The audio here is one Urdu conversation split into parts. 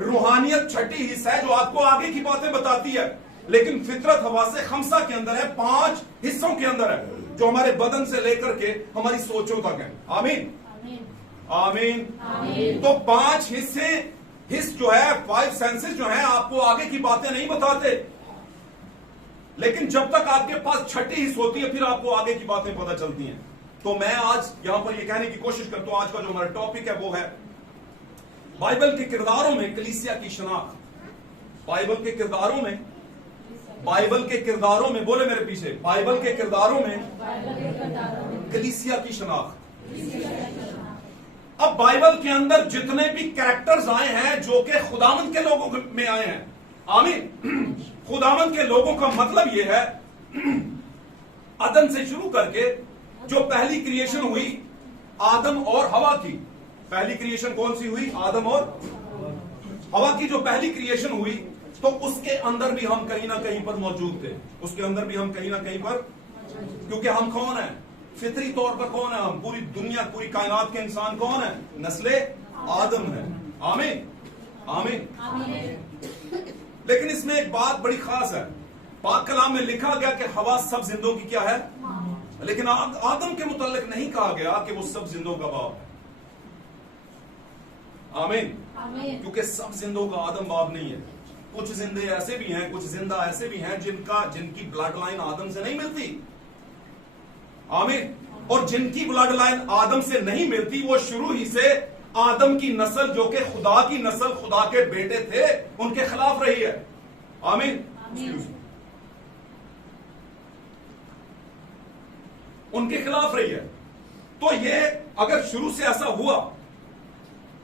روحانیت چھٹی حصہ ہے جو آپ کو آگے کی باتیں بتاتی ہے، لیکن فطرت حواس خمسہ کے اندر ہے، 5 حصوں کے اندر ہے جو ہمارے بدن سے لے کر کے ہماری سوچوں تک ہیں. آمین آمین. تو 5 حص جو ہے، 5 سینسز جو ہیں، آپ کو آگے کی باتیں نہیں بتاتے، لیکن جب تک آپ کے پاس چھٹی حص ہوتی ہے پھر آپ کو آگے کی باتیں پتہ چلتی ہیں. تو میں آج یہاں پر یہ کہنے کی کوشش کرتا ہوں، آج کا جو ہمارا ٹاپک ہے وہ ہے بائبل کے کرداروں میں کلیسیا کی شناخت. بائبل کے کرداروں میں بولے میرے پیچھے، بائبل کے کرداروں میں کلیسیا کی شناخت. اب بائبل کے اندر جتنے بھی کریکٹرز آئے ہیں جو کہ خداوند کے لوگوں میں آئے ہیں، آمین، خداوند کے لوگوں کا مطلب یہ ہے آدم سے شروع کر کے جو پہلی کریشن ہوئی آدم اور ہوا کی. پہلی کریشن کون سی ہوئی؟ آدم اور ہوا کی جو پہلی کریشن ہوئی، تو اس کے اندر بھی ہم کہیں نہ کہیں پر موجود تھے. اس کے اندر بھی ہم کہیں نہ کہیں پر، کیونکہ ہم کون ہیں؟ فطری طور پر کون ہیں؟ ہم پوری دنیا، پوری کائنات کے انسان کون ہیں؟ نسل آدم ہے. آمین آمین. لیکن اس میں ایک بات بڑی خاص ہے، پاک کلام میں لکھا گیا کہ ہوا سب زندوں کی کیا ہے، لیکن آدم کے متعلق نہیں کہا گیا کہ وہ سب زندوں کا باپ ہے. آمین. کیونکہ سب زندوں کا آدم باپ نہیں ہے. کچھ زندے ایسے بھی ہیں، کچھ زندہ ایسے بھی ہیں جن کی بلڈ لائن آدم سے نہیں ملتی. آمین. اور جن کی بلڈ لائن آدم سے نہیں ملتی وہ شروع ہی سے آدم کی نسل جو کہ خدا کی نسل، خدا کے بیٹے تھے، ان کے خلاف رہی ہے. آمین. ان کے خلاف رہی ہے. تو یہ اگر شروع سے ایسا ہوا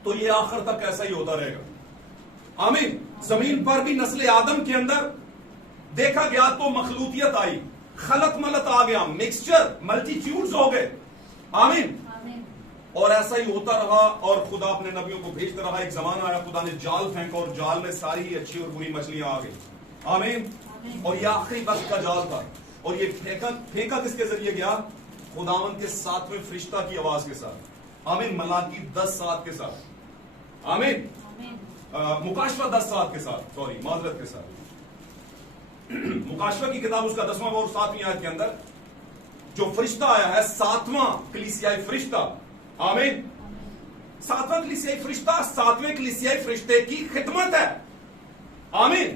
تو یہ آخر تک ایسا ہی ہوتا رہے گا. آمین. زمین پر بھی نسل آدم کے اندر دیکھا گیا تو مخلوطیت آئی، خلط ملط آ گیا، مکسچر، ملٹیٹیوڈز ہو گئے. آمین. اور ایسا ہی ہوتا رہا اور خدا اپنے نبیوں کو بھیجتا رہا. ایک زمانہ آیا خدا نے جال پھینکا اور جال میں ساری ہی اچھی اور بری مچھلیاں آ گئی. آمین. اور یہ آخری وقت کا جال تھا، اور یہ پھینکا کس کے ذریعے گیا؟ خداوند کے 7ویں فرشتہ کی آواز کے ساتھ. آمین. ملاکی 10:7 کے ساتھ. آمین. مکاشفہ 10:7 کے ساتھ، معذرت کے ساتھ. مکاشفہ کی کتاب اس کا 10واں اور 7ویں آیت کے اندر جو فرشتہ آیا ہے، 7واں کلیسیائی فرشتہ. آمین. 7واں کلیسیائی فرشتہ 7ویں کلیسیائی فرشتے کی خدمت ہے. آمین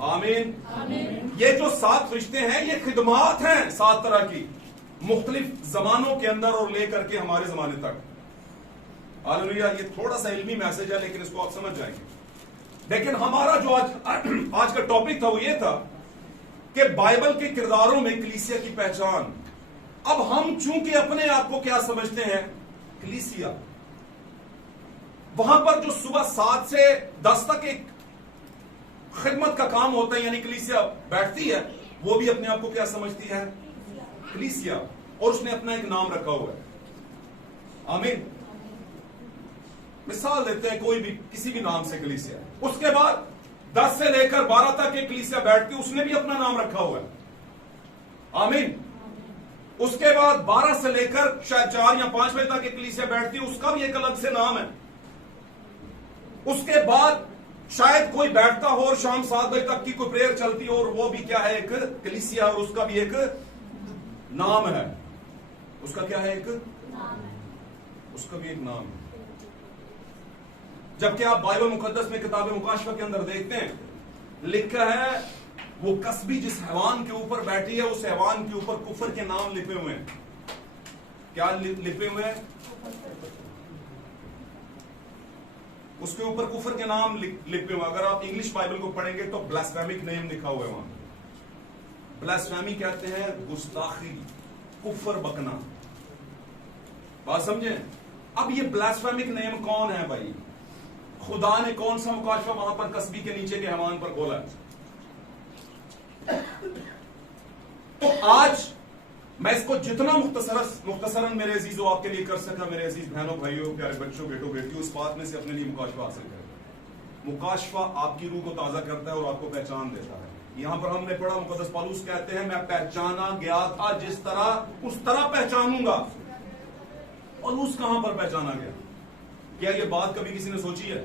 آمین. یہ جو 7 فرشتے ہیں یہ خدمات ہیں 7 طرح کی، مختلف زمانوں کے اندر اور لے کر کے ہمارے زمانے تک. ہاللیلویہ. یہ تھوڑا سا علمی میسج ہے لیکن اس کو آپ سمجھ جائیں گے. لیکن ہمارا جو آج کا ٹاپک تھا وہ یہ تھا کہ بائبل کے کرداروں میں کلیسیا کی پہچان. اب ہم چونکہ اپنے آپ کو کیا سمجھتے ہیں؟ کلیسیا. وہاں پر جو صبح 7 سے 10 تک ایک خدمت کا کام ہوتا ہے، یعنی کلیسیا بیٹھتی ہے، وہ بھی اپنے آپ کو کیا سمجھتی ہے؟ کلیسیا. اور اس نے اپنا ایک نام رکھا ہوا ہے. آمین. مثال دیتے ہیں کوئی بھی کسی بھی نام سے کلیسیا. اس کے بعد 10 سے لے کر 12 تک ایک کلیسیا بیٹھتی، اس نے بھی اپنا نام رکھا ہوا ہے. آمین. اس کے بعد 12 سے لے کر شاید 4 یا 5 بجے تک ایک کلیسیا بیٹھتی، اس کا بھی ایک الگ سے نام ہے. اس کے بعد شاید کوئی بیٹھتا ہو اور شام 7 بجے تک کی کوئی پریئر چلتی ہو، اور وہ بھی کیا ہے؟ ایک کلیسیا، اور اس کا بھی ایک نام ہے. اس کا کیا ہے؟ ایک نام ہے. اس کا بھی ایک نام ہے. جبکہ آپ بائبل مقدس میں کتاب مکاشفہ کے اندر دیکھتے ہیں، لکھا ہے وہ کسبی جس حیوان کے اوپر بیٹھی ہے، اس حیوان کے اوپر کفر کے نام لکھے ہوئے ہیں. کیا لکھے ہوئے ہیں؟ اس کے اوپر کفر کے نام لکھے ہوئے. اگر آپ انگلش بائبل کو پڑھیں گے تو بلاسفیمک نیم لکھا ہوا ہے وہاں. بلاسفیمی کہتے ہیں گستاخی، کفر بکنا. بات سمجھیں؟ اب یہ بلاسفیمک نیم کون ہے بھائی؟ خدا نے کون سا مکاشفہ وہاں پر کسبی کے نیچے کے حیوان پر کھولا ہے؟ تو آج میں اس کو جتنا مختصراً میرے عزیزوں آپ کے لیے کر سکا، میرے عزیز بہنوں بھائیوں پیارے بچوں بیٹوں بیٹیوں، اس بات میں سے اپنے لیے مکاشفہ حاصل کریں. مکاشفہ آپ کی روح کو تازہ کرتا ہے اور آپ کو پہچان دیتا ہے. یہاں پر ہم نے پڑھا مقدس پالوس کہتے ہیں میں پہچانا گیا تھا جس طرح اس طرح پہچانوں گا. پالوس کہاں پر پہچانا گیا؟ کیا یہ بات کبھی کسی نے سوچی ہے؟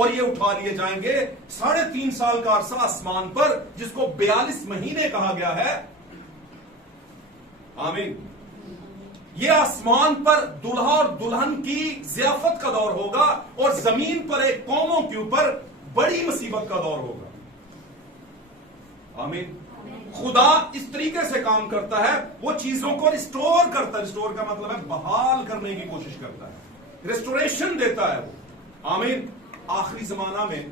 اور یہ اٹھا لیے جائیں گے 3.5 سال کا عرصہ آسمان پر جس کو 42 مہینے کہا گیا ہے. آمین. یہ آسمان پر دلہا اور دلہن کی ضیافت کا دور ہوگا اور زمین پر ایک قوموں کے اوپر بڑی مصیبت کا دور ہوگا. آمین. خدا اس طریقے سے کام کرتا ہے, وہ چیزوں کو ریسٹور کرتا ہے. ریسٹور کا مطلب ہے بحال کرنے کی کوشش کرتا ہے, ریسٹوریشن دیتا ہے وہ. آمین. آخری زمانہ میں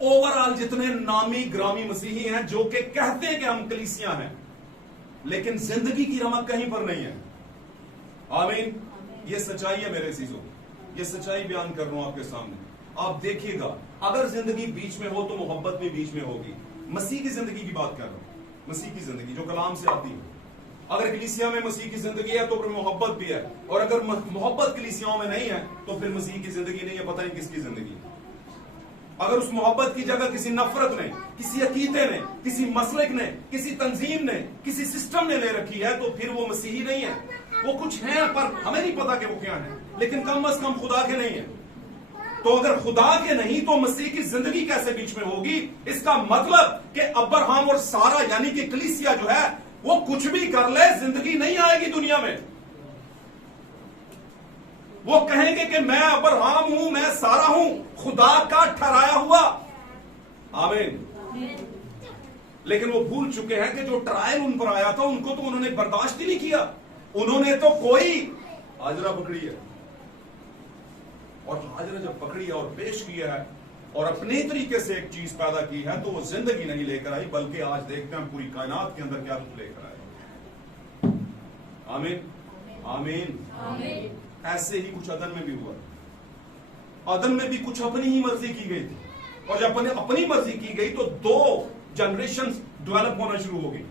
اوورآل جتنے نامی گرامی مسیحی ہیں جو کہ کہتے ہیں کہ ہم کلیسیاں ہیں, لیکن زندگی کی رمق کہیں پر نہیں ہے. آمین. یہ سچائی ہے میرے عزیزوں, یہ سچائی بیان کر رہا ہوں آپ کے سامنے. آپ دیکھیے گا, اگر زندگی بیچ میں ہو تو محبت بھی بیچ میں ہوگی. مسیح کی زندگی کی بات کر رہا ہوں, مسیح کی زندگی جو کلام سے آتی ہے. اگر کلیسیا میں مسیح کی زندگی ہے تو پھر محبت بھی ہے, اور اگر محبت کلیسیاؤں میں نہیں ہے تو پھر مسیح کی زندگی نہیں ہے, پتہ نہیں کس کی زندگی ہے. اگر اس محبت کی جگہ کسی نفرت نے, کسی عقیدے نے, کسی مسلک نے, کسی تنظیم نے, کسی سسٹم نے لے رکھی ہے تو پھر وہ مسیحی نہیں ہے. وہ کچھ ہیں پر ہمیں نہیں پتا کہ وہ کیا ہیں, لیکن کم از کم خدا کے نہیں ہیں. تو اگر خدا کے نہیں تو مسیح کی زندگی کیسے بیچ میں ہوگی؟ اس کا مطلب کہ ابراہم اور سارا یعنی کہ کلیسیا جو ہے وہ کچھ بھی کر لے, زندگی نہیں آئے گی دنیا میں. وہ کہیں گے کہ میں ابراہم ہوں, میں سارا ہوں, خدا کا ٹھہرایا ہوا. آمین. لیکن وہ بھول چکے ہیں کہ جو ٹرائل ان پر آیا تھا ان کو تو انہوں نے برداشت ہی نہیں کیا. انہوں نے تو کوئی ہاجرہ پکڑی ہے, اور ہاجرہ جب پکڑی ہے اور پیش کیا ہے اور اپنے طریقے سے ایک چیز پیدا کی ہے تو وہ زندگی نہیں لے کر آئی, بلکہ آج دیکھتے ہیں پوری کائنات کے اندر کیا کچھ لے کر آئے. آمین. آمین. ایسے ہی کچھ عدن میں بھی ہوا. عدن میں بھی کچھ اپنی ہی مرضی کی گئی تھی, اور جب اپنی مرضی کی گئی تو 2 جنریشن ڈیولپ ہونا شروع ہو گئی.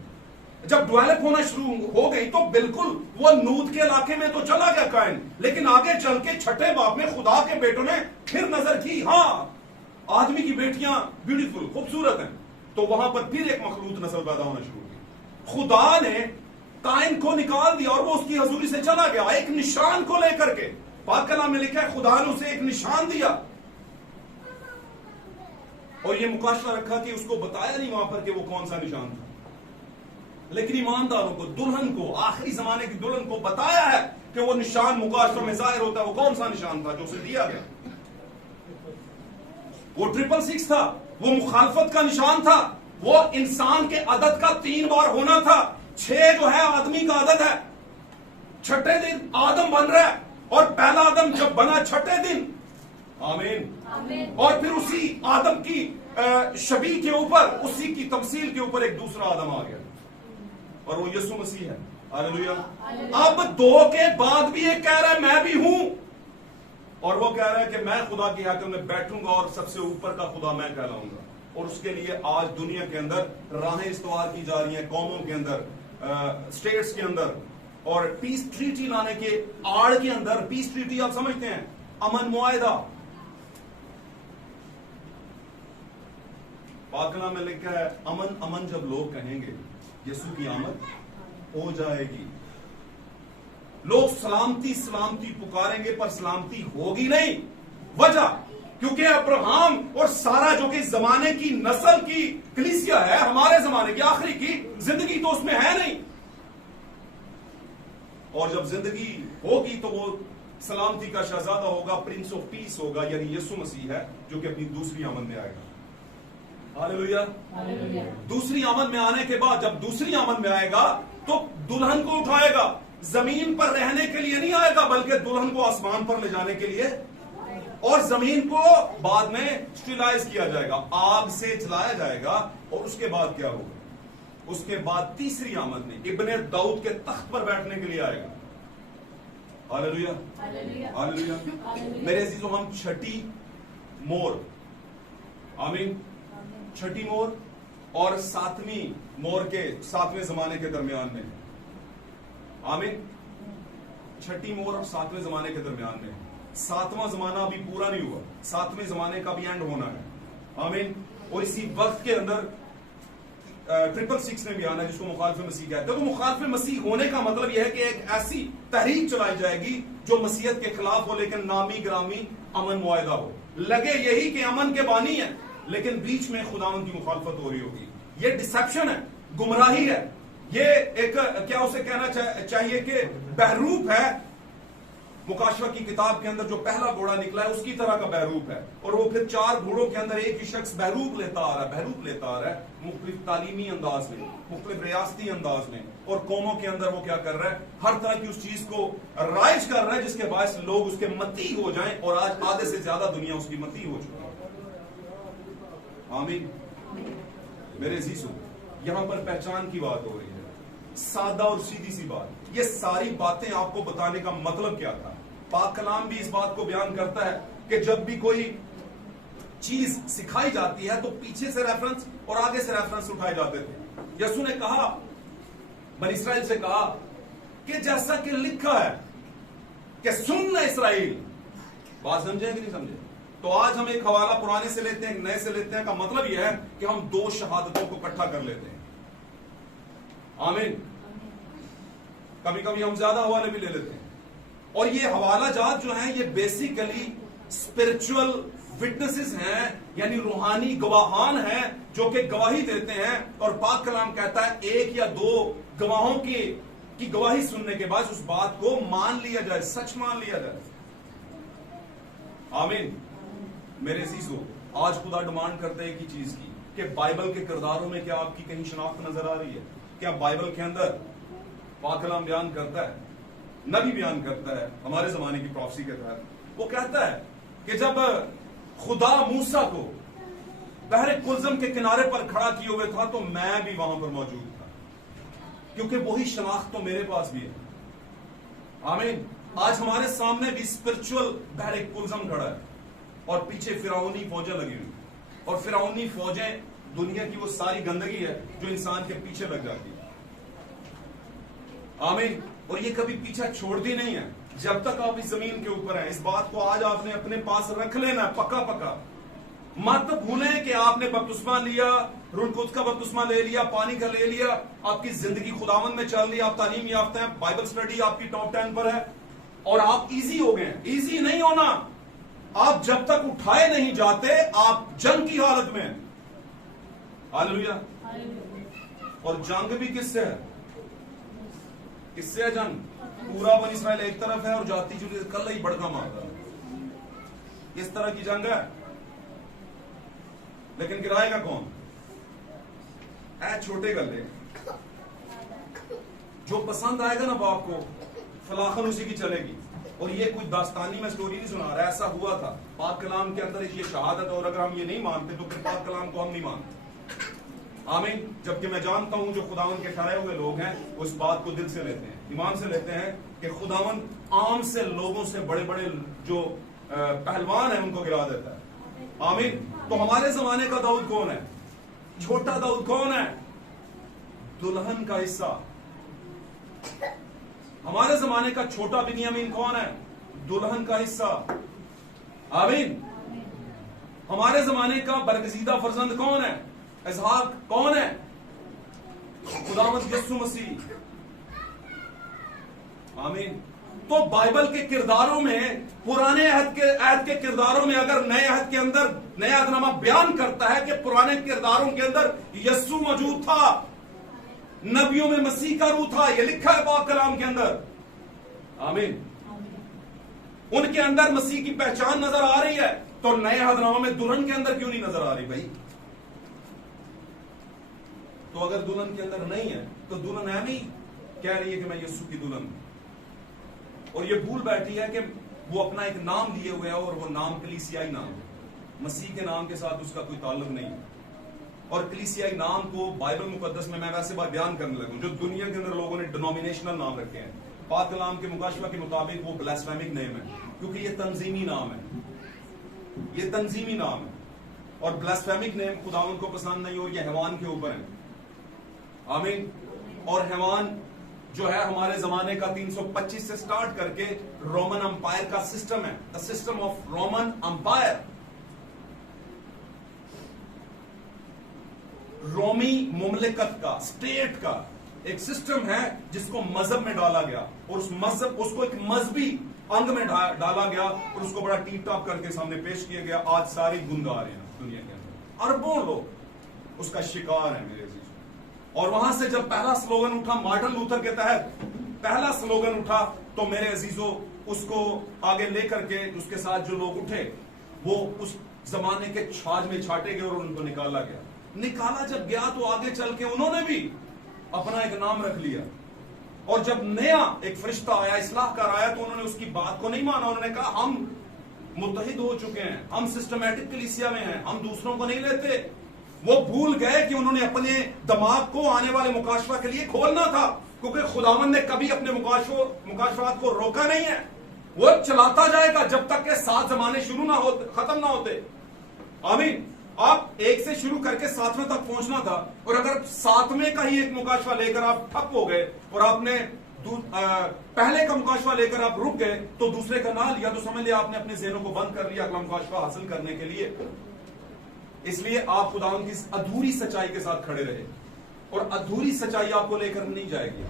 جب ڈیولپ ہونا شروع ہو گئی تو بالکل وہ نوت کے علاقے میں تو چلا گیا قائن, لیکن آگے چل کے چھٹے باپ میں خدا کے بیٹوں نے پھر نظر کی, ہاں آدمی کی بیٹیاں بیوٹیفل خوبصورت ہیں, تو وہاں پر پھر ایک مخلوط نسل پیدا ہونا شروع ہوئی. خدا نے قائن کو نکال دیا اور وہ اس کی حضوری سے چلا گیا ایک نشان کو لے کر کے. پاک کلام میں لکھا ہے خدا نے اسے ایک نشان دیا, اور یہ مقاشرہ رکھا کہ اس کو بتایا نہیں وہاں پر کہ وہ کون سا نشان تھا, لیکن ایمانداروں کو, دلہن کو, آخری زمانے کی دلہن کو بتایا ہے کہ وہ نشان مقاشرہ میں ظاہر ہوتا ہے. وہ کون سا نشان تھا جو اسے دیا گیا؟ وہ 666 تھا, وہ مخالفت کا نشان تھا, وہ انسان کے عدد کا 3 بار ہونا تھا. 6 جو ہے آدمی کا عدد ہے. چھٹے دن آدم بن رہا ہے, اور پہلا آدم جب بنا چھٹے دن. آمین. اور پھر اسی آدم کی شبیہ کے اوپر, اسی کی تمثیل کے اوپر ایک دوسرا آدم آ گیا, اور وہ یسوع مسیح ہے. ہاللیلویا. اب 2 کے بعد بھی ایک کہہ رہا ہے میں بھی ہوں, اور وہ کہہ رہا ہے کہ میں خدا کی حیثیت میں بیٹھوں گا اور سب سے اوپر کا خدا میں کہلاؤں گا. اور اس کے لیے آج دنیا کے اندر راہیں استوار کی جا رہی ہیں, قوموں کے اندر, اسٹیٹس کے اندر, اور پیس ٹریٹی لانے کے آڑ کے اندر. پیس ٹریٹی آپ سمجھتے ہیں, امن معاہدہ. پاک کلام میں لکھا ہے امن امن جب لوگ کہیں گے یسوع کی آمد ہو جائے گی. لوگ سلامتی سلامتی پکاریں گے پر سلامتی ہوگی نہیں. وجہ کیونکہ ابراہم اور سارا جو کہ زمانے کی نسل کی کلیسیا ہے, ہمارے زمانے کی آخری کی زندگی تو اس میں ہے نہیں. اور جب زندگی ہوگی تو وہ سلامتی کا شہزادہ ہوگا, پرنس آف پیس ہوگا, یعنی یسوع مسیح ہے جو کہ اپنی دوسری آمد میں آئے گا. ہاللیلویا. دوسری آمد میں آنے کے بعد جب دوسری آمد میں آئے گا تو دلہن کو اٹھائے گا. زمین پر رہنے کے لیے نہیں آئے گا, بلکہ دلہن کو آسمان پر لے جانے کے لیے, اور زمین کو بعد میں اسٹیلائز کیا جائے گا, آگ سے جلایا جائے گا. اور اس کے بعد کیا ہوگا؟ اس کے بعد تیسری آمد میں ابن داؤد کے تخت پر بیٹھنے کے لیے آئے گا. ہاللیلویا. ہاللیلویا. میرے عزیزوں, ہم چھٹی مور, آمین, چھٹی مور اور 7ویں مور کے 7ویں زمانے کے درمیان میں. آمین. چھٹی مور اور 7ویں زمانے کے درمیان میں. 7واں زمانہ ابھی پورا نہیں ہوا, 7ویں زمانے کا بھی اینڈ ہونا ہے. آمین. اور اسی وقت کے اندر 666 میں بھی آنا ہے جس کو مخالف مسیح کہتے ہیں. تو مخالف مسیح ہونے کا مطلب یہ ہے کہ ایک ایسی تحریک چلائی جائے گی جو مسیحیت کے خلاف ہو لیکن نامی گرامی امن معاہدہ ہو. لگے یہی کہ امن کے بانی ہیں لیکن بیچ میں خداوند کی مخالفت ہو رہی ہوگی. یہ ڈسپشن ہے, گمراہی ہے, یہ ایک کیا اسے کہنا چاہیے کہ بہروپ ہے. مکاشفہ کی کتاب کے اندر جو پہلا گھوڑا نکلا ہے اس کی طرح کا بہروپ ہے, اور وہ پھر 4 گھوڑوں کے اندر ایک ہی شخص بہروپ لیتا آ رہا ہے مختلف تعلیمی انداز میں, مختلف ریاستی انداز میں, اور قوموں کے اندر وہ کیا کر رہا ہے, ہر طرح کی اس چیز کو رائج کر رہا ہے جس کے باعث لوگ اس کے متی ہو جائیں, اور آج آدھے سے زیادہ دنیا اس کی متی ہو چکی ہے. آمین. میرے عزیزو, یہاں پر پہچان کی بات ہو رہی ہے, سادہ اور سیدھی سی بات. یہ ساری باتیں آپ کو بتانے کا مطلب کیا تھا؟ پاک کلام بھی اس بات کو بیان کرتا ہے کہ جب بھی کوئی چیز سکھائی جاتی ہے تو پیچھے سے ریفرنس اور آگے سے ریفرنس اٹھائے جاتے تھے. یسوع نے کہا, بنی اسرائیل سے کہا کہ جیسا کہ لکھا ہے کہ سن لے اسرائیل. بات سمجھے کہ نہیں سمجھے؟ تو آج ہم ایک حوالہ پرانے سے لیتے ہیں, نئے سے لیتے ہیں, کا مطلب یہ ہے کہ ہم 2 شہادتوں کو اکٹھا کر لیتے ہیں. آمین. کبھی کبھی ہم زیادہ حوالے بھی لے لیتے ہیں, اور یہ حوالہ جات جو ہیں یہ بیسیکلی اسپرچول وٹنسز ہیں, یعنی روحانی گواہان ہیں جو کہ گواہی دیتے ہیں. اور پاک کلام کہتا ہے 1 یا 2 گواہوں کی گواہی سننے کے بعد اس بات کو مان لیا جائے, سچ مان لیا جائے. آمین. میرے عزیزو, آج خدا ڈیمانڈ کرتے ہیں ایک ہی چیز کی کہ بائبل کے کرداروں میں کیا آپ کی کہیں شناخت نظر آ رہی ہے؟ کیا بائبل کے اندر پاک کلام بیان کرتا ہے, نبی بیان کرتا ہے ہمارے زمانے کی پروفیسی کے تحت, وہ کہتا ہے کہ جب خدا موسیٰ کو بحر کلزم کے کنارے پر کھڑا کیے ہوئے تھا تو میں بھی وہاں پر موجود تھا, کیونکہ وہی شناخت تو میرے پاس بھی ہے. آمین. آج ہمارے سامنے بھی اسپرچول بحر کلزم کھڑا ہے, اور پیچھے فرعونی فوجیں لگی ہوئی, اور فرعونی فوجیں دنیا کی وہ ساری گندگی ہے جو انسان کے پیچھے لگ جاتی ہے. آمین. اور یہ کبھی پیچھا چھوڑتی نہیں ہے جب تک آپ اس زمین کے اوپر ہیں. اس بات کو آج آپ نے اپنے پاس رکھ لینا پکا پکا. مت بھولیں کہ آپ نے بپتسمہ لیا, روح القدس کا بپتسمہ لے لیا, پانی کا لے لیا, آپ کی زندگی خداوند میں چل رہی, آپ تعلیم یافتہ ہیں, بائبل سٹڈی آپ کی ٹاپ 10 پر ہے, اور آپ ایزی ہو گئے. ایزی نہیں ہونا. آپ جب تک اٹھائے نہیں جاتے آپ جنگ کی حالت میں. ہاللویا. اور جنگ بھی کس سے ہے؟ کس سے ہے جنگ؟ پورا بنی اسرائیل ایک طرف ہے اور جاتی چلی کل ہی بڑکا مارتا ہے. اس طرح کی جنگ ہے. لیکن گرائے گا کون؟ اے چھوٹے گلے, جو پسند آئے گا نا باپ کو فلاخن اسی کی چلے گی. اور یہ کوئی داستانی میں سٹوری نہیں سنا رہا, ایسا ہوا تھا. پاک کلام کے اندر یہ شہادت, اور اگر ہم یہ نہیں مانتے تو پھر پاک کلام کو ہم نہیں مانتے. آمین. جبکہ میں جانتا ہوں جو خداوند کے ٹھہرے ہوئے لوگ ہیں وہ اس بات کو دل سے لیتے ہیں, ایمان سے لیتے ہیں کہ خداوند عام سے لوگوں سے بڑے بڑے جو پہلوان ہیں ان کو گرا دیتا ہے. آمین. تو ہمارے زمانے کا داؤد کون ہے؟ چھوٹا داؤد کون ہے؟ دلہن کا حصہ. ہمارے زمانے کا چھوٹا بنیامین کون ہے؟ دلہن کا حصہ. آمین. ہمارے زمانے کا برگزیدہ فرزند کون ہے؟ اسحاق. کون ہے؟ خداوند یسوع مسیح. آمین. تو بائبل کے کرداروں میں, پرانے عہد کے کرداروں میں, اگر نئے عہد کے اندر نیا عہد نامہ بیان کرتا ہے کہ پرانے کرداروں کے اندر یسوع موجود تھا, نبیوں میں مسیح کا روح تھا, یہ لکھا ہے پاک کلام کے اندر. آمین. ان کے اندر مسیح کی پہچان نظر آ رہی ہے, تو نئے عہد نامہ میں دلہن کے اندر کیوں نہیں نظر آ رہی بھائی؟ تو اگر دلہن کے اندر نہیں ہے تو دلہن ہے نہیں کہہ رہی ہے کہ میں یسوع کی دلہن ہوں, اور یہ بھول بیٹھی ہے کہ وہ اپنا ایک نام لیے ہوئے ہے, اور وہ نام کلیسیائی نام ہے. مسیح کے نام کے ساتھ اس کا کوئی تعلق نہیں ہے. اور کلیسیائی نام کو بائبل مقدس میں ویسے بات بیان کرنے لگوں, جو دنیا کے اندر لوگوں نے ڈینومینیشنل نام رکھے ہیں, پاک کلام کے مکاشفہ کے مطابق وہ بلاسفیمک نیم ہے, کیونکہ یہ تنظیمی نام ہے. یہ تنظیمی نام ہے, اور بلاسفیمک نیم خداوند کو پسند نہیں, اور یہ حیوان کے اوپر ہے. آمین. اور حیوان جو ہے ہمارے زمانے کا 325 سے سٹارٹ کر کے رومن امپائر کا سسٹم ہے, the system of Roman empire. رومی مملکت کا, اسٹیٹ کا ایک سسٹم ہے جس کو مذہب میں ڈالا گیا اور اس کو ایک مذہبی انگ میں ڈالا گیا اور اس کو بڑا ٹیپ ٹاپ کر کے سامنے پیش کیا گیا. آج ساری گنگار ہیں دنیا کے اندر, اربوں لوگ اس کا شکار ہیں میرے عزیزوں. اور وہاں سے جب پہلا سلوگن اٹھا مارٹن لوتھر کے تحت, پہلا سلوگن اٹھا, تو میرے عزیزوں اس کو آگے لے کر کے اس کے ساتھ جو لوگ اٹھے وہ اس زمانے کے چھاج میں چھاٹے گئے اور ان کو نکالا گیا. نکالا جب گیا تو آگے چل کے انہوں نے بھی اپنا ایک نام رکھ لیا. اور جب نیا ایک فرشتہ آیا, اصلاح کر آیا, تو انہوں نے اس کی بات کو نہیں مانا. انہوں نے کہا ہم متحد ہو چکے ہیں, ہم سسٹمیٹک کلیسیا میں ہیں, ہم دوسروں کو نہیں لیتے. وہ بھول گئے کہ انہوں نے اپنے دماغ کو آنے والے مکاشفہ کے لیے کھولنا تھا, کیونکہ خداوند نے کبھی اپنے مکاشفات کو روکا نہیں ہے. وہ چلاتا جائے گا جب تک کہ 7 زمانے شروع نہ ہوتے, ختم نہ ہوتے. آمین. آپ 1 سے شروع کر کے 7ویں تک پہنچنا تھا, اور اگر 7ویں کا ہی ایک مکاشفہ لے کر آپ ٹھپ ہو گئے اور آپ نے پہلے کا مکاشفہ لے کر آپ رک گئے تو دوسرے کا نہ لیا, تو سمجھ لیا آپ نے اپنے ذہنوں کو بند کر لیا اگلا مکاشفہ حاصل کرنے کے لیے. اس لیے آپ خداوند کی ادھوری سچائی کے ساتھ کھڑے رہے, اور ادھوری سچائی آپ کو لے کر نہیں جائے گی.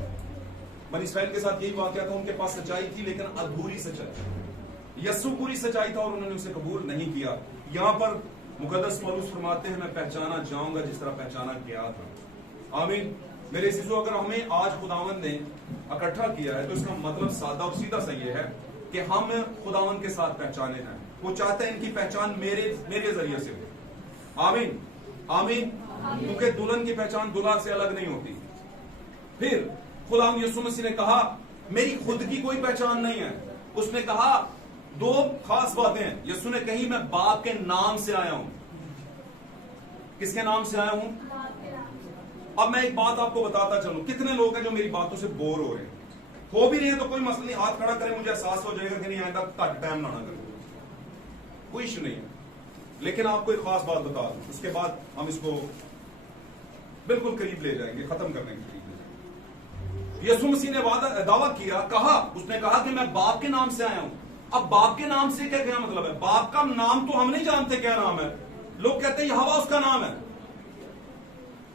بنی اسرائیل کے ساتھ یہی واقعہ تھا, ان کے پاس سچائی تھی لیکن ادھوری سچائی. یسوع پوری سچائی تھا اور انہوں نے اسے قبول نہیں کیا. یہاں پر مقدس پولس فرماتے ہیں میں پہچانا جاؤں گا جس طرح پہچانا گیا تھا. آمین. میرے عزیزو, اگر ہمیں آج خداوند نے اکٹھا کیا ہے تو اس کا مطلب سادہ اور سیدھا سا یہ ہے کہ ہم خداوند کے ساتھ پہچانے ہیں. وہ چاہتے ہیں ان کی پہچان میرے ذریعے سے ہو. آمین. آمین. کیونکہ دلہن کی پہچان دلہا سے الگ نہیں ہوتی. پھر خداوند یسوع مسیح نے کہا میری خود کی کوئی پہچان نہیں ہے. اس نے کہا 2 خاص باتیں ہیں. یسوع نے کہی میں باپ کے نام سے آیا ہوں. کس کے نام سے آیا ہوں؟ اب میں ایک بات آپ کو بتاتا چلوں, کتنے لوگ ہیں جو میری باتوں سے بور ہو رہے ہیں, ہو بھی رہے ہیں تو کوئی مسئلہ نہیں, ہاتھ کھڑا کریں, مجھے احساس ہو جائے گا کہ نہیں آئندہ تک ٹائم نہ کریں, کوئی ایشو نہیں ہے. لیکن آپ کو ایک خاص بات بتا دوں, اس کے بعد ہم اس کو بالکل قریب لے جائیں گے, ختم کرنے کے قریب لے جائیں گے. یسوع مسیح نے دعویٰ کیا, اس نے کہا کہ میں باپ کے نام سے آیا ہوں. اب باپ کے نام سے کیا مطلب ہے؟ باپ کا نام تو ہم نہیں جانتے کیا نام ہے. لوگ کہتے ہیں یہوہ اس کا نام ہے.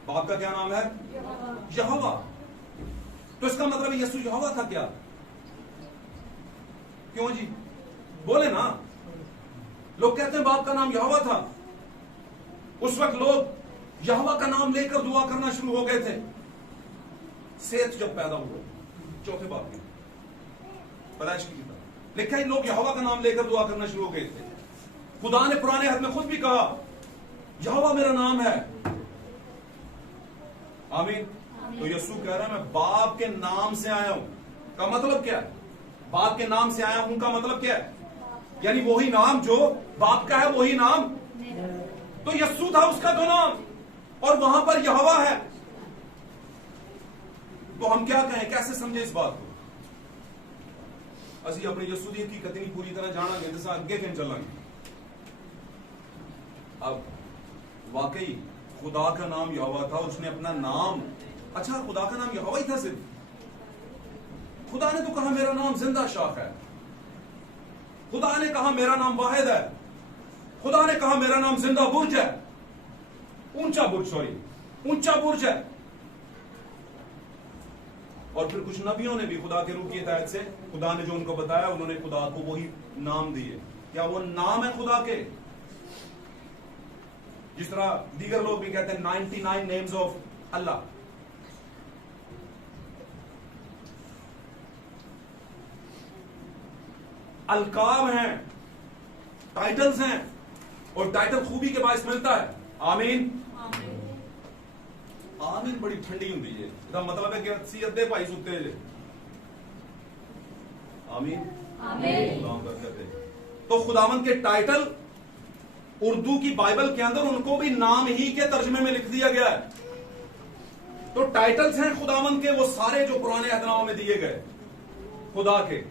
باپ کا کیا نام ہے؟ یہوہ. تو اس کا مطلب یسوع یہوہ تھا کیا؟ کیوں جی بولے نا. لوگ کہتے ہیں باپ کا نام یہوہ تھا. اس وقت لوگ یہوہ کا نام لے کر دعا کرنا شروع ہو گئے تھے. سیت جب پیدا ہوا چوتھے باپ کی پیدائش کی طرح لکھا ہے, لوگ یہوہ کا نام لے کر دعا کرنا شروع ہو گئے تھے. خدا نے پرانے عہد میں خود بھی کہا یہوہ میرا نام ہے. آمین. تو یسوع کہہ رہا ہے میں باپ کے نام سے آیا ہوں. کا مطلب کیا ہے؟ باپ کے نام سے آیا ہوں کا مطلب کیا ہے؟ یعنی وہی نام جو باپ کا ہے وہی نام. تو یسوع تھا اس کا تو نام, اور وہاں پر یہوہ ہے. تو ہم کیا کہیں, کیسے سمجھے اس بات کو؟ اسی اپنے یسوعیت کی کتنی پوری طرح جانا گے جیسا اگے کہیں چلیں گے. اب واقعی خدا کا نام یہوہ تھا, اس نے اپنا نام, اچھا خدا کا نام یہوہ ہی تھا صرف؟ خدا نے تو کہا میرا نام زندہ شاخ ہے. خدا نے کہا میرا نام واحد ہے. خدا نے کہا میرا نام زندہ برج ہے, اونچا برج ہے. اور پھر کچھ نبیوں نے بھی خدا کے روح کی ہدایت سے خدا نے جو ان کو بتایا انہوں نے خدا کو وہی نام دیے. کیا وہ نام ہے خدا کے؟ جس طرح دیگر لوگ بھی کہتے ہیں 99 نیمز آف اللہ. القاب ہیں, ٹائٹلز ہیں, اور ٹائٹل خوبی کے باعث ملتا ہے. آمین. آمین بڑی ٹھنڈی ہوں ہے. دا مطلب ہے کہ سیت دے بھائی ستے جے. آمین. تو خداوند کے ٹائٹل اردو کی بائبل کے اندر ان کو بھی نام ہی کے ترجمے میں لکھ دیا گیا ہے. تو ٹائٹلز ہیں خداوند کے وہ سارے جو پرانے عہد میں دیے گئے. خدا کے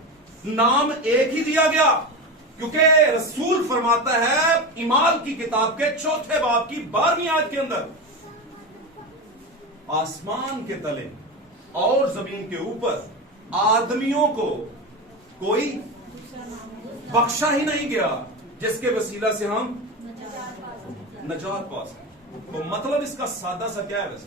نام ایک ہی دیا گیا, کیونکہ رسول فرماتا ہے ایمال کی کتاب کے 4 باب کی 12ویں آیت کے اندر, آسمان کے تلے اور زمین کے اوپر آدمیوں کو کوئی بخشا ہی نہیں گیا جس کے وسیلہ سے ہم نجات پا سکیں. تو مطلب اس کا سادہ سا کیا ہے ویسے؟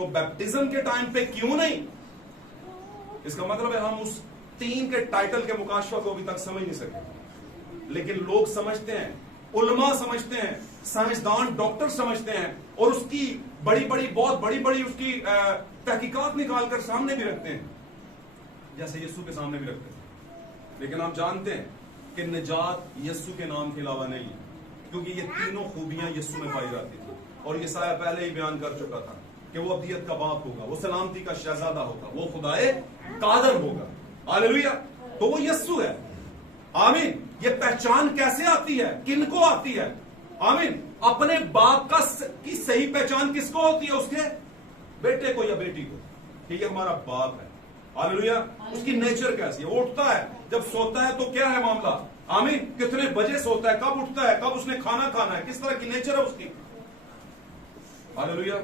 تو بیپٹزم کے ٹائم پہ کیوں نہیں؟ اس کا مطلب ہے ہم اس 3 کے ٹائٹل کے مکاشفہ کو ابھی تک سمجھ نہیں سکے، لیکن لوگ سمجھتے ہیں، علماء سمجھتے ہیں، سائنسدان ڈاکٹر سمجھتے ہیں، اور اس کی بہت بڑی اس کی تحقیقات نکال کر سامنے بھی رکھتے ہیں، جیسے یسوع کے سامنے بھی رکھتے ہیں، لیکن آپ جانتے ہیں کہ نجات یسوع کے نام کے علاوہ نہیں ہے، کیونکہ یہ تینوں خوبیاں یسوع میں پائی جاتی تھی، اور یسایہ پہلے ہی بیان کر چکا تھا کہ وہ ابدیت کا باپ ہوگا، وہ سلامتی کا شہزادہ ہوگا، وہ خدائے قادر ہوگا، ہاللیلویہ، تو وہ یسوع ہے، آمین۔ یہ پہچان کیسے آتی ہے؟ کن کو آتی ہے؟ آمین۔ اپنے باپ کی صحیح پہچان کس کو ہوتی ہے؟ اس کے بیٹے کو یا بیٹی کو، کہ یہ ہمارا باپ ہے، ہاللیلویہ۔ اس کی نیچر کیسی ہے؟ وہ اٹھتا ہے، جب سوتا ہے تو کیا ہے معاملہ؟ آمین۔ کتنے بجے سوتا ہے، کب اٹھتا ہے، کب اس نے کھانا کھانا ہے، کس طرح کی نیچر ہے اس کی، ہاللیلویہ۔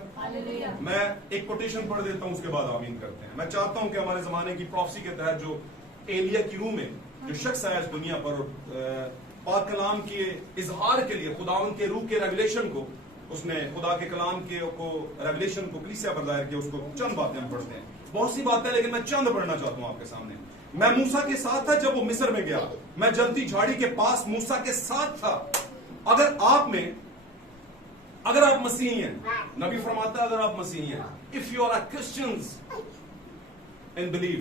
میں ایک کوٹیشن پڑھ دیتا ہوں، اس کے بعد آمین کرتے ہیں۔ میں چاہتا ہوں کہ ہمارے زمانے کی پروفیسی کے تحت جو ایلیا کی روح میں جو شخص ہے اس دنیا پر پاک کلام کے اظہار کے لیے خداوند کے روح کے ریویلیشن کو، اس نے خدا کے کلام کے ریویلیشن کو کلیسیا پر ظاہر کیا، اس کو چند باتیں ہم پڑھتے ہیں، بہت سی باتیں، لیکن میں چند پڑھنا چاہتا ہوں آپ کے سامنے۔ میں موسیٰ کے ساتھ تھا جب وہ مصر میں گیا، میں جلتی جھاڑی کے پاس موسیٰ کے ساتھ تھا۔ اگر آپ مسیحی ہیں، نبی فرماتا ہے اگر آپ مسیحی ہیں، if you are a Christians in belief،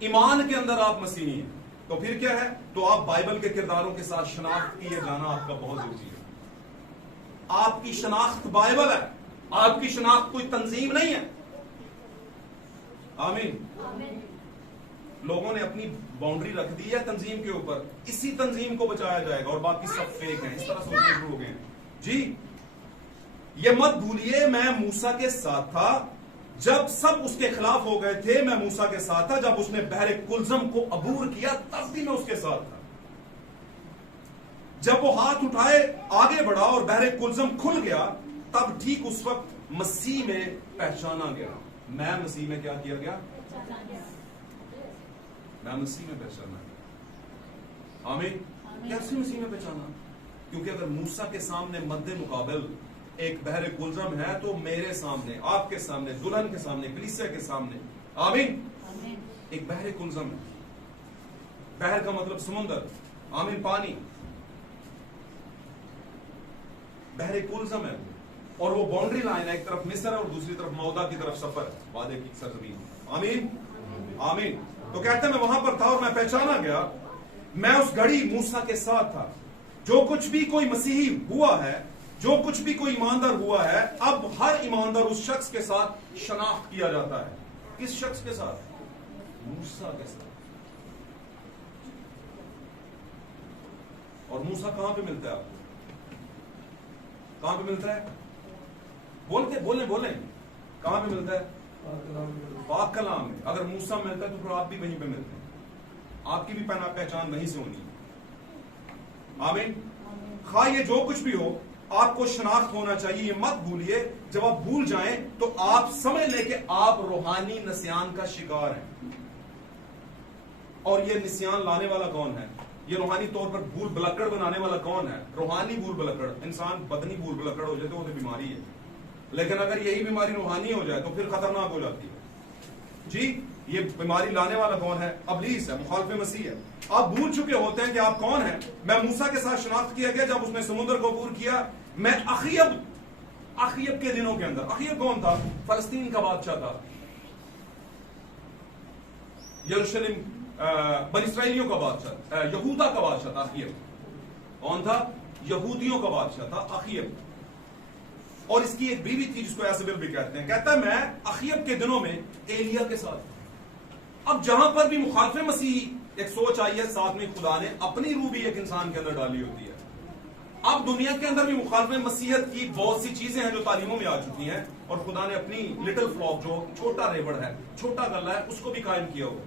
ایمان کے اندر آپ مسیحی ہیں، تو پھر کیا ہے؟ تو آپ بائبل کے کرداروں کے ساتھ شناخت کیے جانا آپ کا بہت ضروری ہے۔ آپ کی شناخت بائبل ہے، آپ کی شناخت کوئی تنظیم نہیں ہے، آمین۔ لوگوں نے اپنی باؤنڈری رکھ دی ہے تنظیم کے اوپر، اسی تنظیم کو بچایا جائے گا اور باقی سب فیک ہیں، اس طرح سوچنے شروع ہو گئے ہیں جی۔ یہ مت بھولیے میں موسیٰ کے ساتھ تھا جب سب اس کے خلاف ہو گئے تھے، میں موسیٰ کے ساتھ تھا جب اس نے بحر کلزم کو عبور کیا، تب بھی میں اس کے ساتھ تھا۔ جب وہ ہاتھ اٹھائے آگے بڑھا اور بحر کلزم کھل گیا، تب ٹھیک اس وقت مسیح میں پہچانا گیا۔ میں مسیح میں کیا کیا گیا؟ میں مسیح میں پہچانا گیا، آمین۔ کیسے مسیح میں پہچانا؟ کیونکہ اگر موسیٰ کے سامنے مد مقابل ایک بحر کلزم ہے، تو میرے سامنے، آپ کے سامنے، دلہن کے سامنے، کلیسیا کے سامنے، آمین، ایک بحر کلزم ہے۔ بحر کا مطلب سمندر، آمین، پانی، بحر کلزم ہے، اور وہ باؤنڈری لائن ہے، ایک طرف مصر ہے اور دوسری طرف مودا کی طرف سفر ہے، وعدے کی سرزمین، آمین، آمین۔ تو کہتے ہیں میں وہاں پر تھا اور میں پہچانا گیا، میں اس گھڑی موسیٰ کے ساتھ تھا۔ جو کچھ بھی کوئی مسیحی ہوا ہے، جو کچھ بھی کوئی ایماندار ہوا ہے، اب ہر ایماندار اس شخص کے ساتھ شناخت کیا جاتا ہے۔ کس شخص کے ساتھ؟ موسیٰ کے ساتھ۔ اور موسیٰ کہاں پہ ملتا ہے آپ کو؟ کہاں پہ ملتا ہے؟ بولیں کہاں پہ ملتا ہے؟ پاک کلام میں۔ اگر موسیٰ ملتا ہے تو پھر آپ بھی وہیں پہ ملتے ہیں، آپ کی بھی پہچان وہیں سے ہونی ہے، آمین۔ خواہ یہ جو کچھ بھی ہو، آپ کو شناخت ہونا چاہیے، یہ مت بھولیے۔ جب آپ بھول جائیں تو آپ سمجھ لیں کہ آپ روحانی نسیان کا شکار ہیں۔ اور یہ نسیان لانے والا کون ہے؟ یہ روحانی طور پر بھول بھلکڑ بنانے والا کون ہے؟ روحانی بھول بھلکڑ۔ انسان بدنی بھول بھلکڑ ہو جائے تو وہ تو بیماری ہے، لیکن اگر یہی بیماری روحانی ہو جائے تو پھر خطرناک ہو جاتی ہے جی۔ یہ بیماری لانے والا کون ہے؟ ابلیس ہے، مخالف مسیح ہے۔ آپ بھول چکے ہوتے ہیں کہ آپ کون ہیں۔ میں موسیٰ کے ساتھ شناخت کیا گیا جب اس نے سمندر کو عبور کیا۔ میں اخیب کے دنوں کے اندر، اخیب کون تھا؟ فلسطین کا بادشاہ تھا، یروشلم بنی اسرائیلیوں کا بادشاہ، یہودا کا بادشاہ تھا اخیب۔ کون تھا؟ یہودیوں کا بادشاہ تھا اخیب۔ اور اس کی ایک بیوی تھی جس کو ایزابل بھی کہتے ہیں۔ کہتا ہے میں اخیب کے دنوں میں ایلیا کے ساتھ۔ اب جہاں پر بھی مخالف مسیح ایک سوچ آئی ہے، ساتھ میں خدا نے اپنی روح بھی ایک انسان کے اندر ڈالی ہوتی ہے۔ اب دنیا کے اندر بھی مخالف مسیحت کی بہت سی چیزیں ہیں جو تعلیموں میں آ چکی ہیں، اور خدا نے اپنی لٹل فلاک جو چھوٹا ریوڑ ہے، چھوٹا گلہ ہے، اس کو بھی قائم کیا ہو،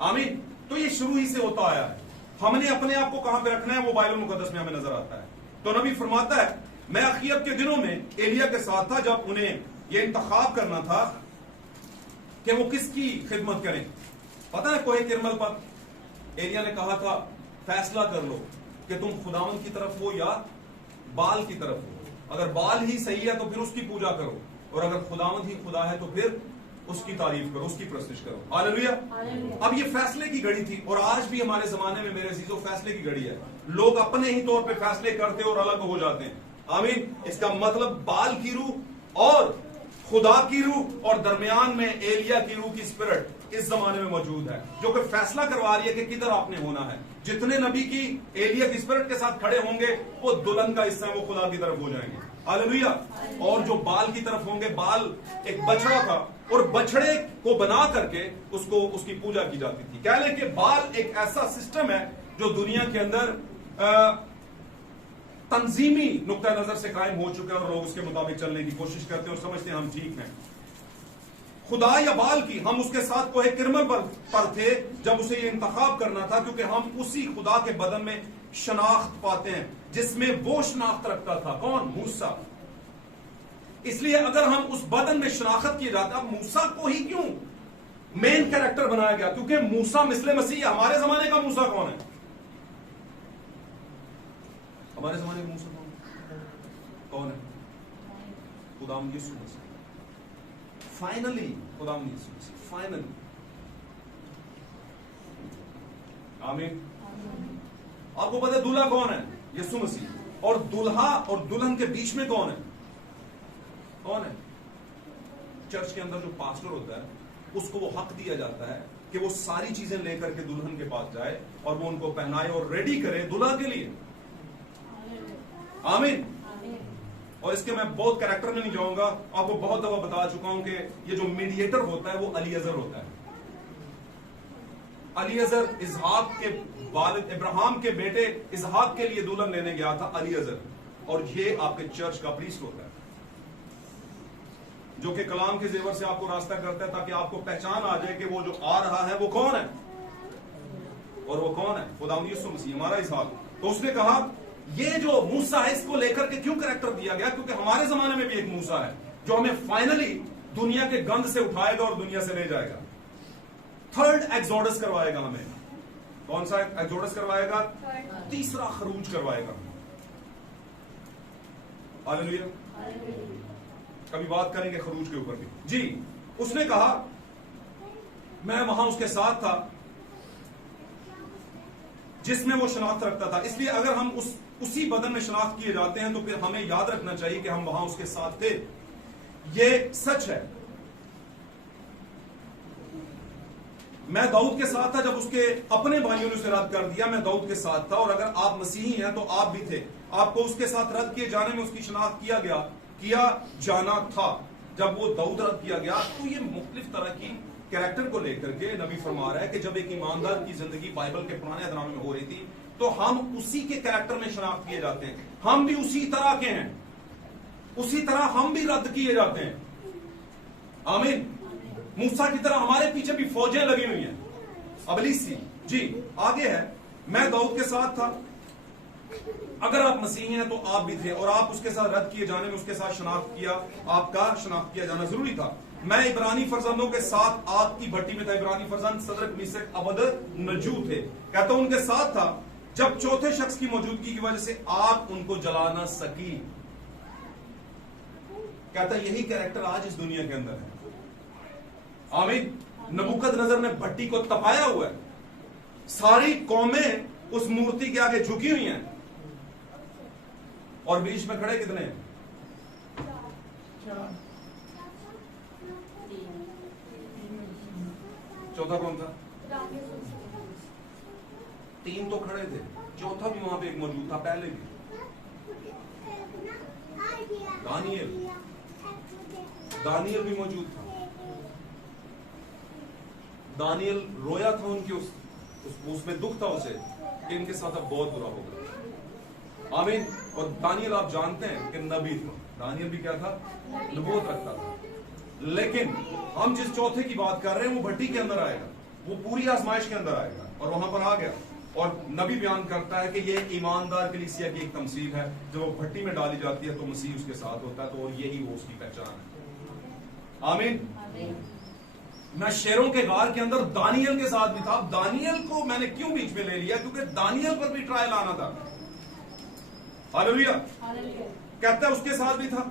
آمین۔ تو یہ شروع ہی سے ہوتا آیا ہے۔ ہم نے اپنے آپ کو کہاں پہ رکھنا ہے وہ بائبل مقدس میں ہمیں نظر آتا ہے۔ تو نبی فرماتا ہے میں اخیب کے دنوں میں ایلیا کے ساتھ تھا جب انہیں یہ انتخاب کرنا تھا کہ وہ کس کی خدمت کریں۔ پتہ ہے کوہ کرمل پر ایلیا نے کہا تھا فیصلہ کر لو کہ تم خداوند کی طرف ہو یا بال کی طرف ہو۔ اگر بال ہی صحیح ہے تو پھر اس کی پوجا کرو، اور اگر خداوند ہی خدا ہے تو پھر اس کی تعریف کرو، اس کی پرستش کرو. ہاللیلویہ. اب یہ فیصلے کی گھڑی تھی، اور آج بھی ہمارے زمانے میں میرے عزیزوں فیصلے کی گھڑی ہے. لوگ اپنے ہی طور پہ فیصلے کرتے اور الگ ہو جاتے ہیں. آمین. اس کا مطلب بال کی روح اور خدا کی روح اور درمیان میں ایلیا کی روح کی اسپرٹ اس زمانے میں موجود ہے، جو کہ فیصلہ کروا رہی ہے کہ کدھر آپ نے ہونا ہے. جتنے نبی کی ایلیا کی اسپرٹ کے ساتھ کھڑے ہوں گے وہ دلہن کا حصہ ہے، وہ خدا کی طرف ہو جائیں گے. ہاللیلویہ. اور جو بال کی طرف ہوں گے، بال ایک بچڑا تھا اور بچڑے کو بنا کر کے اس کی پوجا کی جاتی تھی. کہہ لیں کہ بال ایک ایسا سسٹم ہے جو دنیا کے اندر تنظیمی نقطہ نظر سے قائم ہو چکا ہے، اور لوگ اس کے مطابق چلنے کی کوشش کرتے ہیں اور سمجھتے ہیں ہم ٹھیک ہیں. خدا یا بال کی، ہم اس کے ساتھ کوہ کرمل پر تھے جب اسے یہ انتخاب کرنا تھا، کیونکہ ہم اسی خدا کے بدن میں شناخت پاتے ہیں جس میں وہ شناخت رکھتا تھا. کون؟ موسیٰ. اس لیے اگر ہم اس بدن میں شناخت کیے جاتے، اب موسیٰ کو ہی کیوں مین کیریکٹر بنایا گیا؟ کیونکہ موسیٰ مثل مسیح. ہمارے زمانے کا موسیٰ کون ہے؟ ہمارے زمانے کا موسیٰ کون ہے؟ خداوند یسوع مسیح. فائنلی خداوند یسوع مسیح فائنلی. آمین. آپ کو پتہ ہے دلہا کون ہے؟ یسوع مسیح. اور دلہا اور دلہن کے بیچ میں کون ہے؟ کون ہے؟ چرچ کے اندر جو پاسٹر ہوتا ہے اس کو وہ حق دیا جاتا ہے کہ وہ ساری چیزیں لے کر کے دلہن کے پاس جائے اور وہ ان کو پہنائے اور ریڈی کرے دلہا کے لیے. آمین. اور اس کے میں بہت کریکٹر میں نہیں جاؤں گا، آپ کو بہت دفعہ بتا چکا ہوں کہ یہ جو میڈیٹر ہوتا ہے وہ الیعزر ہوتا ہے. الیعزر اسحاق کے والد ابراہیم کے بیٹے اسحاق کے لیے دلہن لینے گیا تھا الیعزر، اور یہ آپ کے چرچ کا پریسٹ ہوتا ہے جو کہ کلام کے زیور سے آپ کو راستہ کرتا ہے تاکہ آپ کو پہچان آ جائے کہ وہ جو آ رہا ہے وہ کون ہے، اور وہ کون ہے؟ خداوند یسوع مسیح، ہمارا اسحاق. تو اس نے کہا یہ جو موسیٰ ہے اس کو لے کر کے کیوں کریکٹر دیا گیا؟ کیونکہ ہمارے زمانے میں بھی ایک موسیٰ ہے جو ہمیں فائنلی دنیا کے گند سے اٹھائے گا اور دنیا سے لے جائے گا. تھرڈ ایکزوڈس کروائے گا ہمیں. کون سا ایکزوڈس کروائے گا؟ تیسرا خروج کروائے گا. ہاللیلویہ. کبھی بات کریں گے خروج کے اوپر بھی. جی. اس نے کہا میں وہاں اس کے ساتھ تھا جس میں وہ شناخت رکھتا تھا. اس لیے اگر ہم اسی بدن میں شناخت کیے جاتے ہیں تو پھر ہمیں یاد رکھنا چاہیے کہ ہم وہاں اس کے ساتھ تھے. یہ سچ ہے. میں داؤد کے ساتھ تھا جب اس کے اپنے بھائیوں نے اسے رد کر دیا. میں داؤد کے ساتھ تھا، اور اگر آپ مسیحی ہیں تو آپ بھی تھے. آپ کو اس کے ساتھ رد کیے جانے میں اس کی شناخت کیا جانا تھا. جب وہ داؤد رد کیا گیا تو یہ مختلف طرح کی کریکٹر کو لے کر کے نبی فرما رہا ہے کہ جب ایک ایماندار کی زندگی بائبل کے پرانے ادنامے میں ہو رہی تھی تو ہم اسی کے کریکٹر میں شناخت کیے جاتے ہیں. ہم بھی اسی طرح کے ہیں، اسی طرح ہم بھی رد کیے جاتے ہیں. آمین. موسیٰ کی طرح ہمارے پیچھے بھی فوجیں لگی ہوئی ہیں ابلیسی. جی. آگے ہے میں داؤد کے ساتھ تھا. اگر آپ مسیحی ہیں تو آپ بھی تھے، اور آپ اس کے ساتھ رد کیے جانے میں اس کے ساتھ آپ کا شناخت کیا جانا ضروری تھا. میں عبرانی فرزندوں کے ساتھ آگ کی بھٹی میں تھا. عبرانی فرزند صدرک میشک ابد نجو تھے. کہتا ہوں ان کے ساتھ تھا جب چوتھے شخص کی موجودگی کی وجہ سے آگ ان کو جلا نہ سکی. کہتا یہی کریکٹر آج اس دنیا کے اندر ہے. آمین. نبوکد نظر نے بھٹی کو تپایا ہوا ہے. ساری قومیں اس مورتی کے آگے جھکی ہوئی ہیں، اور بیچ میں کھڑے کتنے ہیں؟ چوتھا کون تھا؟ تین تو کھڑے تھے، چوتھا بھی وہاں پہ ایک موجود تھا پہلے بھی. دانیل بھی موجود تھا. دانیل رویا تھا ان کے اس میں دکھ تھا اسے کہ ان کے ساتھ اب بہت برا ہوگا. آمین. اور دانیل آپ جانتے ہیں کہ نبی تھا. دانیل بھی کیا تھا؟ نبوت رکھتا تھا. لیکن ہم جس چوتھے کی بات کر رہے ہیں وہ بھٹی کے اندر آئے گا، وہ پوری آزمائش کے اندر آئے گا، اور وہاں پر آ گیا. اور نبی بیان کرتا ہے کہ یہ ایماندار کلیسیا کی ایک تمثیل ہے. جب وہ بھٹی میں ڈالی جاتی ہے تو مسیح اس کے ساتھ ہوتا ہے، تو اور یہی وہ اس کی پہچان ہے. آمین. میں شیروں کے غار کے اندر دانیل کے ساتھ بھی تھا. اب دانیل کو میں نے کیوں بیچ میں لے لیا؟ کیونکہ دانیل پر بھی ٹرائل آنا تھا. ہاللیلویہ. کہتا ہے اس کے ساتھ بھی تھا.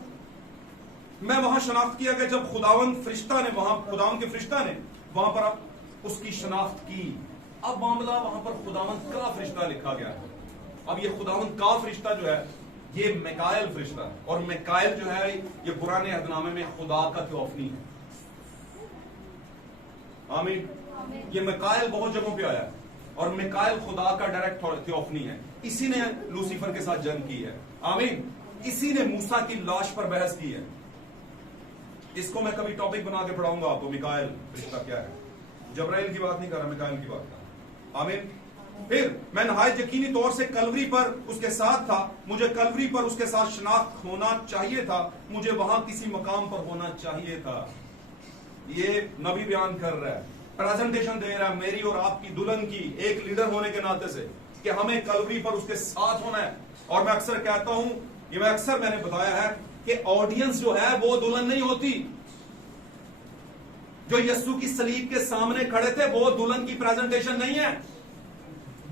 میں وہاں شناخت کیا کہ جب خداوند فرشتہ نے خداوند کے فرشتہ نے وہاں پر اس کی شناخت کی. اب معاملہ وہاں پر خداوند کا فرشتہ لکھا گیا ہے. اب یہ خداوند کا فرشتہ جو ہے یہ میکائل فرشتہ ہے, اور میکائل جو ہے یہ پرانے عہد نامے میں خدا کا تھیوفنی ہے. آمین. یہ میکائل بہت جگہوں پہ آیا ہے, اور میکائل خدا کا ڈائریکٹ تھیوفنی ہے. اسی نے لوسیفر کے ساتھ جنگ کی ہے. آمین. اسی نے موسیٰ کی لاش پر بحث کی ہے. اس کو میں کبھی ٹاپک بنا کے پڑھاؤں گا آپ کو, میکائل فرشتہ کیا ہے. جبرائیل کی بات نہیں کر رہا, میکائل کی بات کر رہا. آمین. پھر میں نہایت یقینی طور سے کلوری پر اس کے ساتھ تھا. مجھے کلوری پر اس کے ساتھ شناخت ہونا چاہیے تھا. مجھے وہاں کسی مقام پر ہونا چاہیے تھا. یہ نبی بیان کر رہا ہے, پریزنٹیشن دے رہا ہے میری اور آپ کی دلہن کی ایک لیڈر ہونے کے ناطے سے, کہ ہمیں کلوری پر اس کے ساتھ ہونا ہے. اور میں اکثر کہتا ہوں, یہ میں نے بتایا ہے کہ آڈینس جو ہے وہ دلہن نہیں ہوتی. جو یسوع کی صلیب کے سامنے کھڑے تھے وہ دلہن کی پریزنٹیشن نہیں ہے.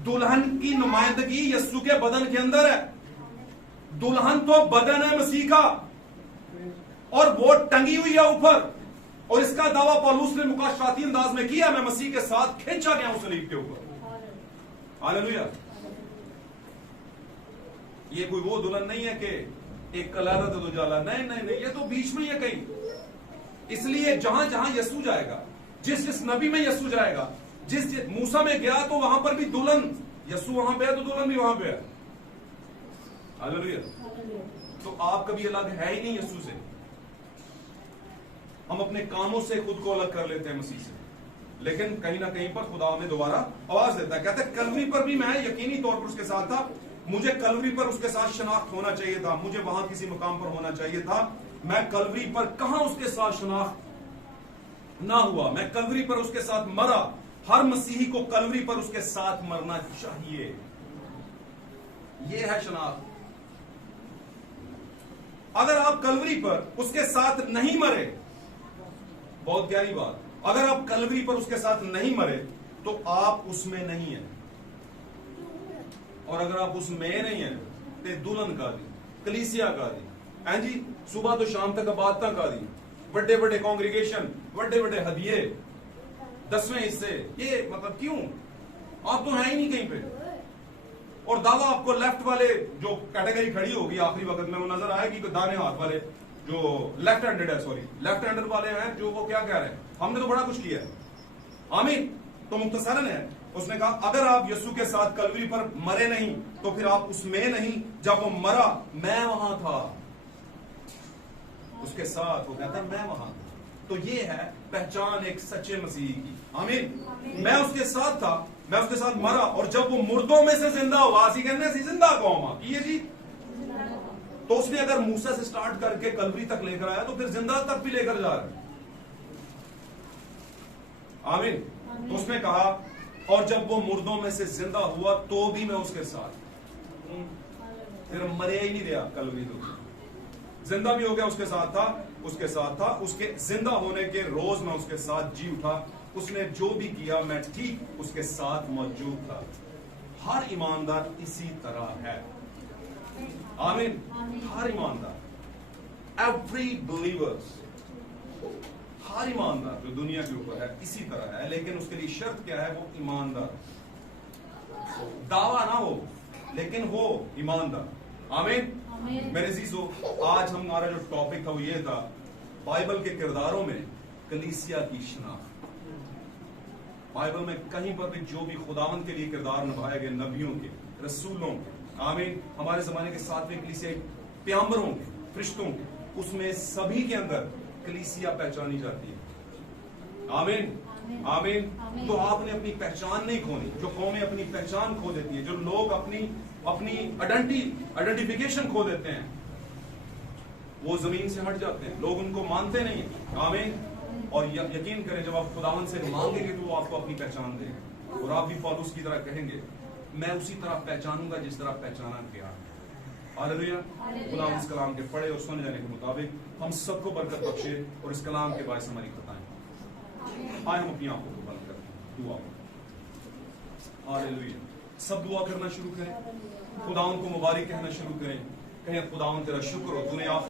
دلہن کی نمائندگی یسوع کے بدن کے اندر ہے. دلہن تو بدن ہے مسیح کا, اور وہ ٹنگی ہوئی ہے اوپر. اور اس کا دعویٰ پولوس نے مکاشفاتی انداز میں کیا, میں مسیح کے ساتھ کھینچا گیا ہوں صلیب کے اوپر. ہاللیلویا. یہ کوئی وہ دلہن نہیں ہے کہ ایک کلارت دو جالا, نہیں نہیں نہیں, یہ تو بیچ میں ہی ہے کہیں. اس لیے جہاں جہاں یسوع جائے گا, جس جس نبی میں یسوع جائے گا, جس موسیٰ میں گیا تو وہاں پر بھی دلہن, یسوع وہاں پہ ہے تو دلہن بھی وہاں پہ ہے. ہاللیلویا. تو آپ کبھی الگ ہے ہی نہیں یسوع سے. ہم اپنے کاموں سے خود کو الگ کر لیتے ہیں مسیح سے, لیکن کہیں نہ کہیں پر خدا ہمیں دوبارہ آواز دیتا ہے. کہتے ہیں کلوری پر بھی میں یقینی طور پر اس کے ساتھ تھا. مجھے کلوری پر اس کے ساتھ شناخت ہونا چاہیے تھا. مجھے وہاں کسی مقام پر ہونا چاہیے تھا. میں کلوری پر کہاں اس کے ساتھ شناخت نہ ہوا. میں کلوری پر اس کے ساتھ مرا. ہر مسیحی کو کلوری پر اس کے ساتھ مرنا چاہیے. یہ ہے شناخت. اگر آپ کلوری پر اس کے ساتھ نہیں مرے, بہت گہری بات, اگر آپ کلوری پر اس کے ساتھ نہیں مرے تو آپ اس میں نہیں ہیں. اور اگر آپ اس میں نہیں ہیں تو دلہن کا دی, کلیسیا کا دی, جی صبح تو شام تک عبادتاں کا دی, بڑے بڑے کانگریگیشن, بڑے بڑے ہدیے, 10ویں حصے. یہ مطلب کیوں؟ آپ تو ہیں ہی نہیں کہیں پہ. اور دعویٰ آپ کو لیفٹ والے جو کیٹیگری کھڑی ہوگی آخری وقت میں وہ نظر آئے گی, دانے ہاتھ والے جو لیفٹ ہینڈڈ ہے, لیفٹ ہینڈر والے ہیں, جو وہ کیا کہہ رہے ہیں, ہم نے تو بڑا کچھ کیا ہے. آمین. تو مختصراً ہے, اس نے کہا اگر آپ یسوع کے ساتھ کلوری پر مرے نہیں تو پھر آپ اس میں نہیں. جب وہ مرا میں وہاں تھا اس کے ساتھ. وہ کہتا میں وہاں تھا. تو یہ ہے پہچان ایک سچے مسیحی کی. آمین. میں اس کے ساتھ تھا, میں اس کے ساتھ مرا, اور جب وہ مردوں میں سے زندہ ہوا, اسی کہنے سے زندہ قوم کیے جی. تو اس نے اگر موسیٰ سے سٹارٹ کر کے کلوری تک لے کر آیا تو پھر زندہ تک بھی لے کر جا رہا ہے. آمین. تو اس نے کہا اور جب وہ مردوں میں سے زندہ ہوا تو بھی میں اس کے ساتھ. پھر مرے ہی نہیں رہا کلوری, تو زندہ بھی ہو گیا, اس کے ساتھ تھا, اس کے ساتھ تھا. اس کے زندہ ہونے کے روز میں اس کے ساتھ جی اٹھا. اس نے جو بھی کیا میں ٹھیک اس کے ساتھ موجود تھا. ہر ایماندار اسی طرح ہے. آمین. ہر ایماندار, ایوری بلیورز, ہر ایماندار جو دنیا کے اوپر ہے اسی طرح ہے. لیکن اس کے لیے شرط کیا ہے؟ وہ ایماندار, دعویٰ نہ ہو لیکن ہو ایماندار. آمین. میرے عزیزو, آج ہمارا جو ٹاپک تھا وہ یہ تھا, بائبل کے کرداروں میں کلیسیا کی شناخت. بائبل میں کہیں پر بھی جو بھی خداوند کے لیے کردار نبھائے گئے, نبیوں کے, رسولوں کے, آمین, ہمارے زمانے کے 7ویں کلیسیا پیغمبروں کے, فرشتوں کے, اس میں سبھی کے اندر کلیسیا پہچانی جاتی ہے. آمین. آمین. تو آپ نے اپنی پہچان نہیں کھونی. جو قومیں اپنی پہچان کھو دیتی ہیں, جو لوگ اپنی آئیڈینٹیفیکیشن کھو دیتے ہیں, وہ زمین سے ہٹ جاتے ہیں. لوگ ان کو مانتے نہیں. آمین. اور یقین کریں جب آپ خداوند سے مانگیں گے تو وہ آپ کو اپنی پہچان دے گا, اور آپ بھی پولس کی طرح کہیں گے میں اسی طرح پہچانوں گا جس طرح پہچانا گیا. ہاللیلویا. خدا اس کلام کے پڑھے اور سن جانے کے مطابق ہم سب کو برکت بخشے اور اس کلام کے باعث ہماری خطائیں. آئے ہم اپنی آنکھوں کو بند کرتے ہیں دعا. ہاللیلویا. سب دعا کرنا شروع کریں, خداوند کو مبارک کہنا شروع کریں. کہیں خداوند تیرا شکر ہو, تو نے